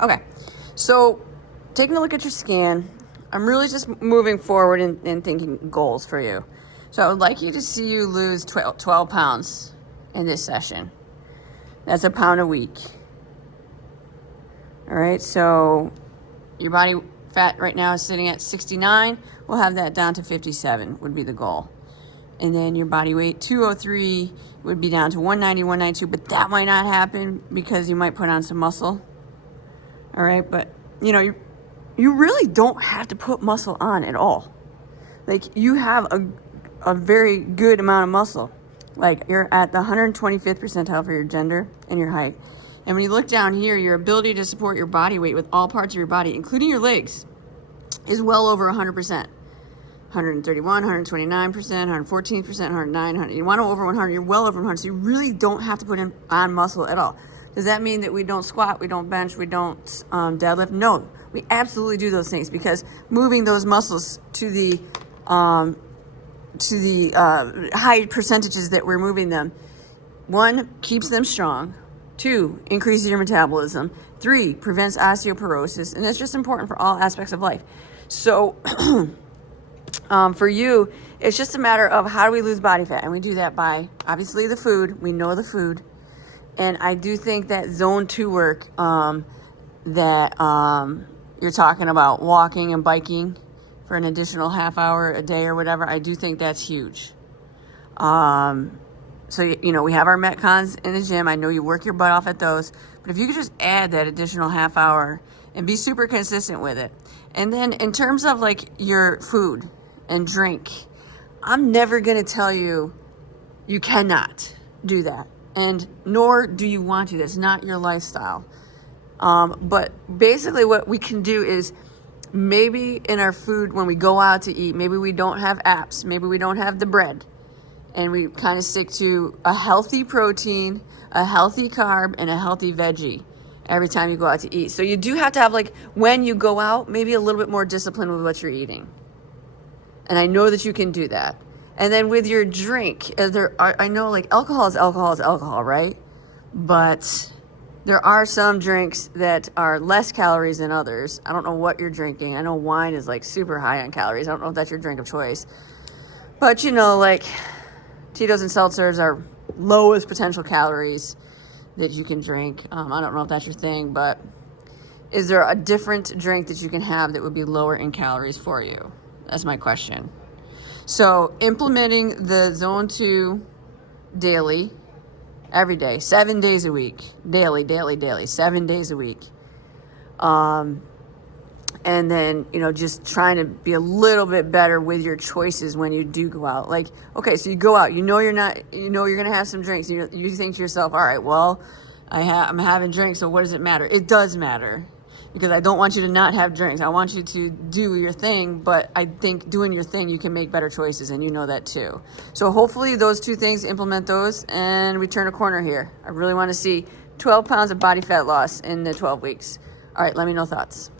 Okay, so taking a look at your scan, I'm really just moving forward and thinking goals for you. So I would like you to see you lose 12 pounds in this session. That's a pound a week. All right, so your body fat right now is sitting at 69. We'll have that down to 57 would be the goal. And then your body weight, 203, would be down to 190, 192, but that might not happen because you might put on some muscle. All right, but you know, you really don't have to put muscle on at all. Like, you have a very good amount of muscle. Like, you're at the 125th percentile for your gender and your height. And when you look down here, your ability to support your body weight with all parts of your body, including your legs, is well over 100%. 131, 129%, 114%, 109, you want to over 100, you're well over 100, so you really don't have to put on muscle at all. Does that mean that we don't squat, we don't bench, we don't deadlift? No, we absolutely do those things, because moving those muscles to the high percentages that we're moving them, 1, keeps them strong, 2, increases your metabolism, 3, prevents osteoporosis, and it's just important for all aspects of life. So for you, it's just a matter of how do we lose body fat, and we do that by obviously the food. We know the food, and I do think that zone 2 work that you're talking about, walking and biking for an additional half hour a day or whatever, I do think that's huge. So, you know, we have our Metcons in the gym. I know you work your butt off at those, but if you could just add that additional half hour and be super consistent with it. And then in terms of like your food and drink, I'm never going to tell you you cannot do that, and nor do you want to. That's not your lifestyle. But basically what we can do is, maybe in our food, when we go out to eat, maybe we don't have apps, maybe we don't have the bread, and we kind of stick to a healthy protein, a healthy carb, and a healthy veggie every time you go out to eat. So you do have to have, like, when you go out, maybe a little bit more discipline with what you're eating. And I know that you can do that. And then with your drink, I know, like, alcohol is alcohol, right? But there are some drinks that are less calories than others. I don't know what you're drinking. I know wine is like super high on calories. I don't know if that's your drink of choice. But you know, like Tito's and seltzers are lowest potential calories that you can drink. I don't know if that's your thing, but is there a different drink that you can have that would be lower in calories for you? That's my question. So implementing the zone 2 daily, every day, 7 days a week, daily, 7 days a week. And then, you know, just trying to be a little bit better with your choices when you do go out. Like, okay, so you go out, you know you're going to have some drinks. You think to yourself, all right, well, I'm having drinks, so what does it matter? It does matter, because I don't want you to not have drinks. I want you to do your thing, but I think doing your thing, you can make better choices, and you know that too. So hopefully those 2 things, implement those, and we turn a corner here. I really want to see 12 pounds of body fat loss in the 12 weeks. All right, let me know thoughts.